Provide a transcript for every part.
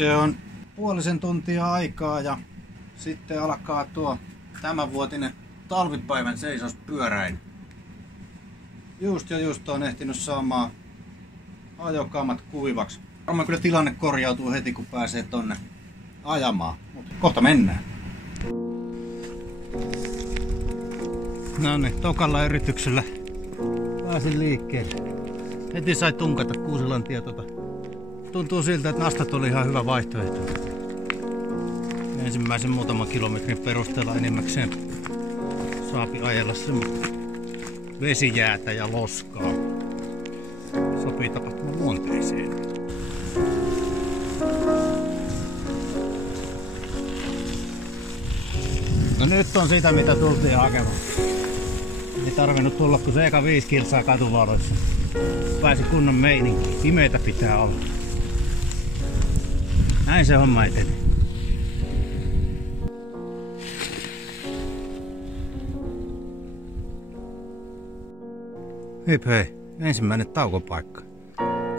Se on puolisen tuntia aikaa ja sitten alkaa tuo tämänvuotinen talvipäivän seisospyöräily. Just on ehtinyt saamaan ajokamat kuivaksi. Varmaan kyllä tilanne korjautuu heti kun pääsee tonne ajamaan, mutta kohta mennään. No niin, tokalla yrityksellä pääsin liikkeelle. Heti sai tunkata Kuusilantia. Tuntuu siltä, että nastat oli ihan hyvä vaihtoehto. Ensimmäisen muutaman kilometrin perusteella enimmäkseen saapi ajella semmoista vesijäätä ja loskaa. Sopii tapahtuman luonteeseen. No nyt on sitä mitä tultiin hakemaan. Ei tarvinnut tulla kun se eka 5 kilsaa katuvaloissa. Pääsi kunnon meininkiin. Pimeitä pitää olla. Näin se homma eteni. Hei, ensimmäinen taukopaikka.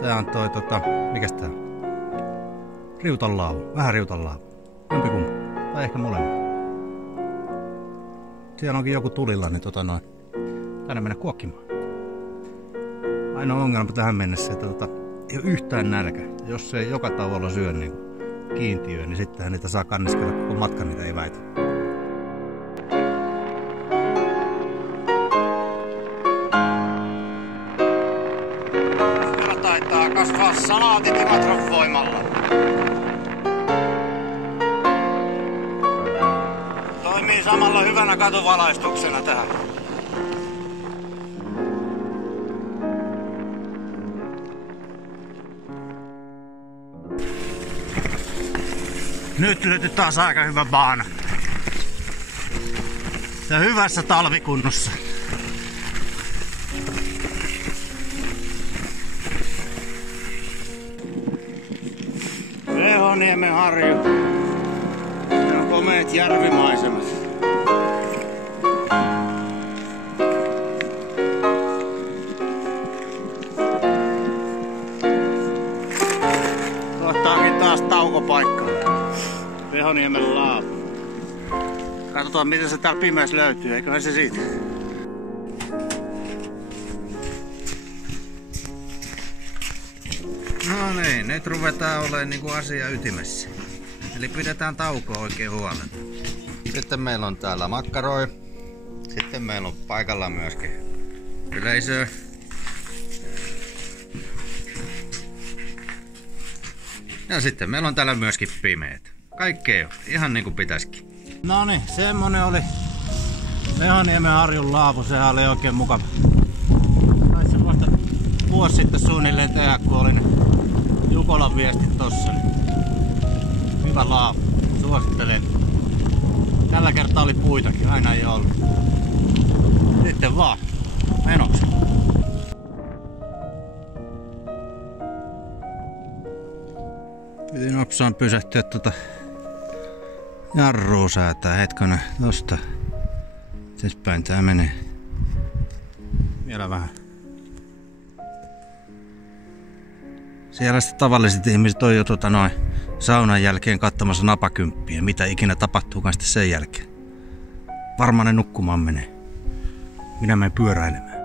Tää on toi mikäs tää on? Riutanlaavu, vähän riutanlaavu. Jompikumpi, tai ehkä molemmat. Siellä onkin joku tulilla, niin tänne mennä kuokkimaan. Ainoa ongelma tähän mennessä, että ei ole yhtään nälkä. Jos se ei joka tauolla syö niin kiintiöön, niin sittenhän niitä saa kanniskella koko matkan niitä eväitä. Siellä taitaa kasvaa salaatit Imatran voimalla. Toimii samalla hyvänä katuvalaistuksena tähän. Nyt löytyi taas aika hyvä baana. Ja hyvässä talvikunnossa. Vehoniemen harju. Se on komeet järvimaisemat. Kohtaakin taas taukopaikka. Vehoniemen laavu. Katsotaan miten se täällä pimeässä löytyy, eiköhän se siitä. No niin, nyt ruvetaan olemaan niinku asia ytimessä. Eli pidetään taukoa oikein huolella. Sitten meillä on täällä makkaroi. Sitten meillä on paikalla myöskin yleisöä. Ja sitten meillä on täällä myöskin pimeät. Kaikkea on, ihan niin kuin pitäisikin. Noniin, semmonen oli Vehoniemen harjun laavu, sehän oli oikein mukava. Taisi se vasta vuosi sitten suunnilleen tehdä, kun oli ne Jukolan viestit tossa. Hyvä laavu, suosittelen. Tällä kertaa oli puitakin, aina ei ollut. Sitten vaan, menoksi. Piti nopsaan pysähtyä jarrua säätää hetkonen tosta. Mites päin tää menee? Vielä vähän. Siellä sitten tavalliset ihmiset on jo saunan jälkeen katsomassa napakymppiä. Mitä ikinä tapahtuukaan sitten sen jälkeen. Varmaan ne nukkumaan menee. Minä menen pyöräilemään.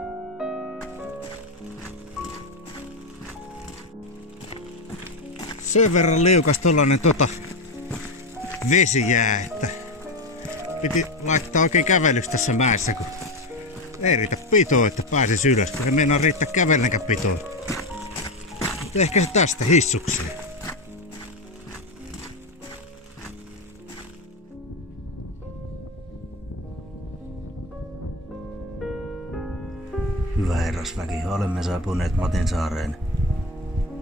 Sen verran liukas tollanen vesijää, että piti laittaa oikein kävelyksi tässä mäessä, kun ei riitä pitoa, että pääsis ylös, kun ei meinaa riittää kävellenkään pitoa. Mutta ehkä se tästä hissukseen. Hyvä herrasväki, olemme saapuneet Matinsaareen.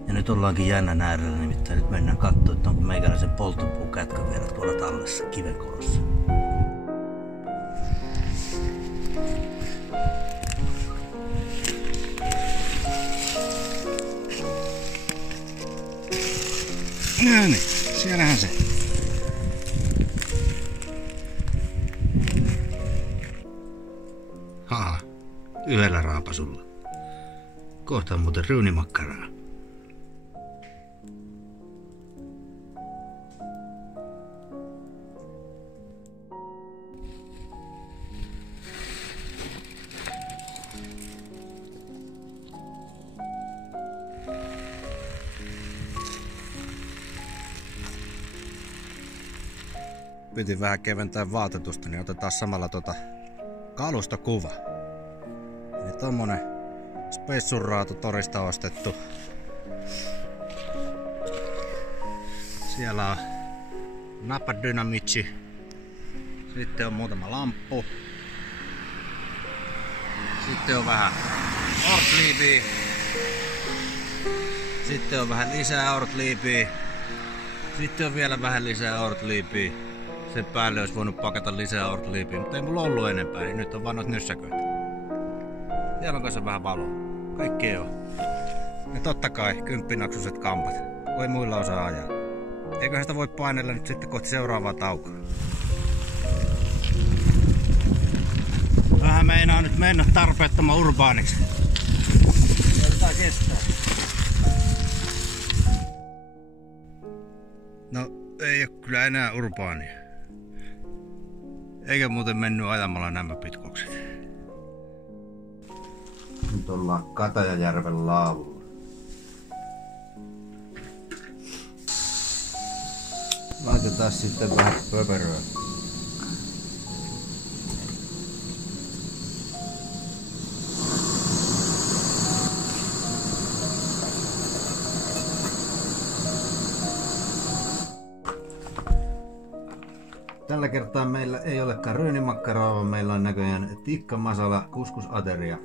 Ja nyt ollaankin jännän äärellä, nimittäin nyt mennään katsoa, että onko meikäläisen polttopuukätkä vielä tuolla tallessa kivenkolossa. No niin, siellähän se. Haha, yhdellä raapasulla. Kohta on muuten ryynimakkaraa. piti vähän keventää vaatetusta, niin otetaan samalla kalustokuva. Eli tommonen spessunraatu torista ostettu. Siellä on napadynamitsi. Sitten on muutama lamppu. Sitten on vähän ortliipiä. Sitten on vähän lisää ortliipiä. Sitten on vielä vähän lisää ortliipiä. Sen päälle olisi voinut pakata lisää ortliipiä, mutta ei mulla ollut enempää, niin nyt on vaan noita nyssäköitä. Siellä on kanssa vähän valoa. Kaikkea on. Ja totta kai kymppinaksuset kampat. Voi muilla osaa ajaa. Eiköhän sitä voi painella nyt sitten kohti seuraavaa taukoa. Vähän meinaa nyt mennä tarpeettoman urbaaniksi. Joudutaan kestää. No, ei oo kyllä enää urbaania. Eikä muuten mennyt ajamalla nämä pitkokset. Nyt ollaan Katajajärven laavulla. Laitetaan sitten vähän pöperöä. Tällä kertaa meillä ei olekaan ryynimakkaraa, vaan meillä on näköjään tikka masala kuskusateria.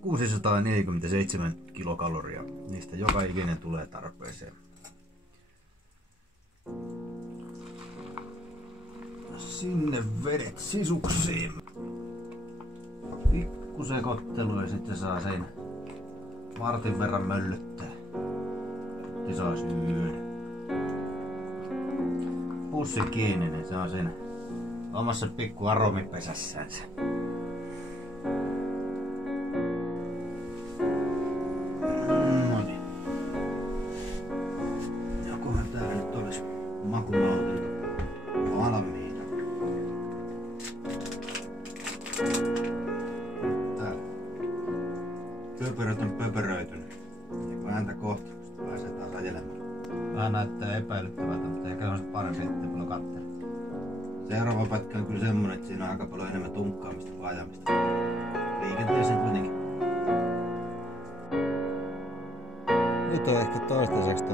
647 kilokaloria. Niistä joka ikinen tulee tarpeeseen. Sinne vedet sisuksiin. Pikku sekottelu ja sitten saa sen vartin verran möllyttää. Se saa syödä. Pussi kiinni, niin se on siinä omassa pikku aromipesässänsä. Noniin. Jokohan täällä nyt olisi makunautinto valmiina. Täällä. Pöperöt on pöperöitynyt. Niin kuin häntä kohta, kun pääsee taas ajelemaan. Vähän näyttää epäilyttävältä, mutta ehkä on se parempi, ettei mulla kattele. Seuraava pätkä on kyllä semmonen, että siinä on aika paljon enemmän tunkkaamista kuin ajamista. Liikenteeseen kuitenkin. Nyt on ehkä toistaiseksi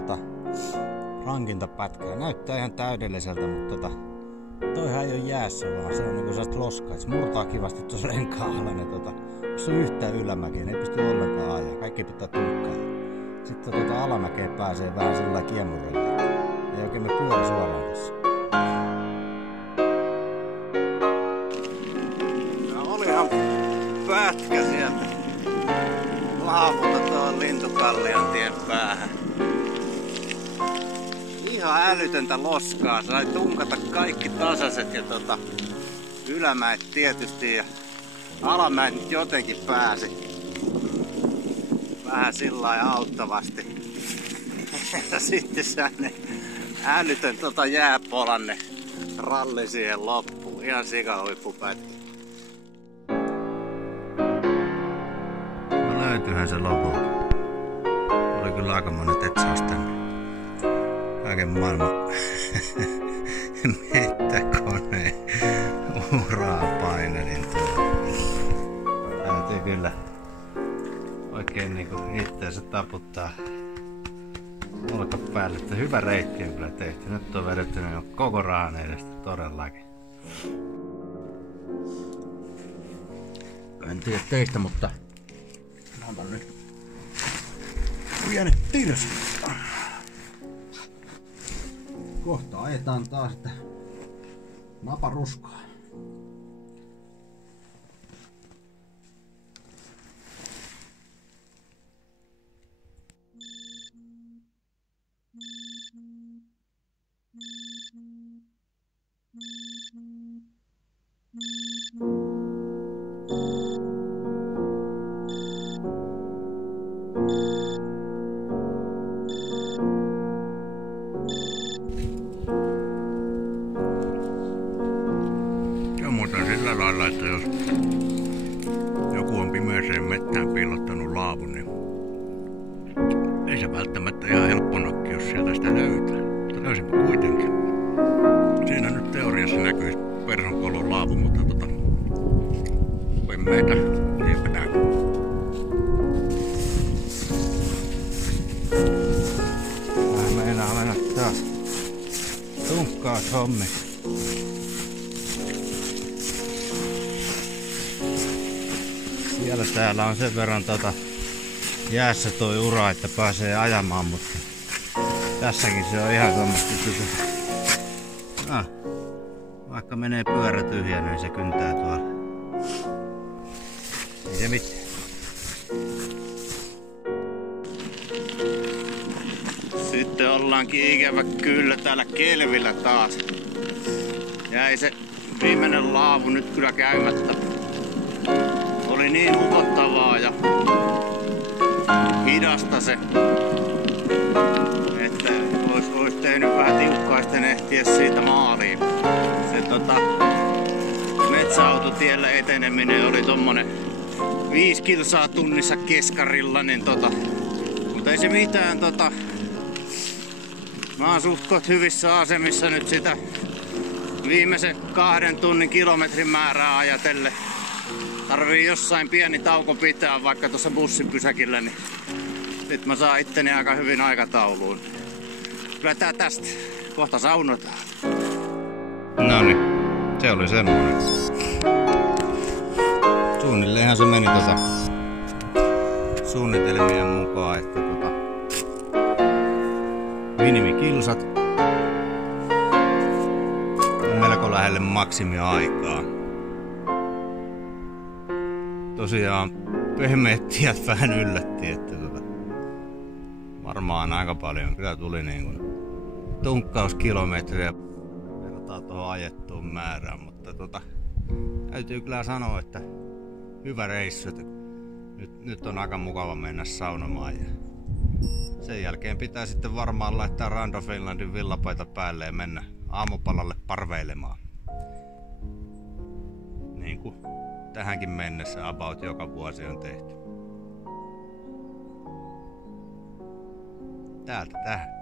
rankinta pätkää. Näyttää ihan täydelliseltä, mutta toihan ei ole jäässä, vaan se on niinku sellaista loskaa. Se murtaa kivasti tuossa renkaan alla. Jos on yhtään ylämäkeä, niin ei pysty ollenkaan ajaa. Kaikki pitää tunkkaa. Sitten alamäkeen pääsee vähän sillä kiemurilla. Ei oikein me pyörä suoraan tässä. No olihan pätkä sieltä laavulta tuohon Lintukallion tien päähän. Ihan älytöntä loskaa. Sai tunkata kaikki tasaiset ja ylämäet tietysti ja alamäet nyt jotenkin pääsi. Vähän sillä auttavasti. Ja sitten sellainen älytön jääpolanne ralli siihen loppuun. Ihan sikahuippupätkä. No löytyyhän se lopulta. Oli kyllä aikamoinen tetsaus tänne. Kaiken maailman mettäkoneen uraa painelin tuolla. Täytyy kyllä oikein niinku itteensä taputtaa olkapäälle, että hyvä reitti on kyllä tehty. Nyt on vedetty koko rahan edestä todellakin. En tiedä teistä, mutta mä otan nyt pienet tirsit. Kohta ajetaan taas sitä naparuskaa. Ja muuten sillä lailla, että jos joku on pimeäseen mettään piilottanut laavun, niin ei se välttämättä ihan helppo nakki, jos sieltä sitä löytää. Mutta löysinpä kuitenkin. Siinä nyt teoriassa näkyy Personkolon laavu, mutta meitä eipä näy. Mä meinaan mennä taas tunkkaas hommi. Siellä täällä on sen verran jäässä toi ura, että pääsee ajamaan, mutta tässäkin se on ihan sammasti vaikka menee pyörä tyhjä, niin se kyntää tuolla. Ei se mitään. Sitten ollaankin ikävä kyllä täällä Kelvillä taas. Jäi se viimeinen laavu nyt kyllä käymättä. Oli niin ukottavaa ja hidasta se, että ois tehnyt vähän tiukkaisten ehtiä siitä maaliin. Se metsäautotiellä eteneminen oli tommonen 5 kilsaa tunnissa keskarilla, niin mutta ei se mitään mä oon suht koht hyvissä asemissa nyt sitä viimeisen 2 tunnin kilometrin määrää ajatellen. Tarvii jossain pieni tauko pitää vaikka tuossa bussipysäkillä, niin sit mä saan itteni aika hyvin aikatauluun. Kyllä tää tästä. Kohta saunotaan. Noniin, se oli semmonen. Suunnilleenhan se meni suunnitelmien mukaan, että minimikilsat melko lähelle maksimiaikaa. Tosiaan pehmeät tiet vähän yllätti, että varmaan aika paljon kyllä tuli niin kuin tunkkauskilometriä verrataan tuohon ajettuun määrään, mutta täytyy kyllä sanoa, että hyvä reissu. Nyt on aika mukava mennä saunomaan ja sen jälkeen pitää sitten varmaan laittaa Rando Finlandin villapaita päälle ja mennä aamupalalle parveilemaan. Niin kuin tähänkin mennessä about joka vuosi on tehty. Täältä tähän.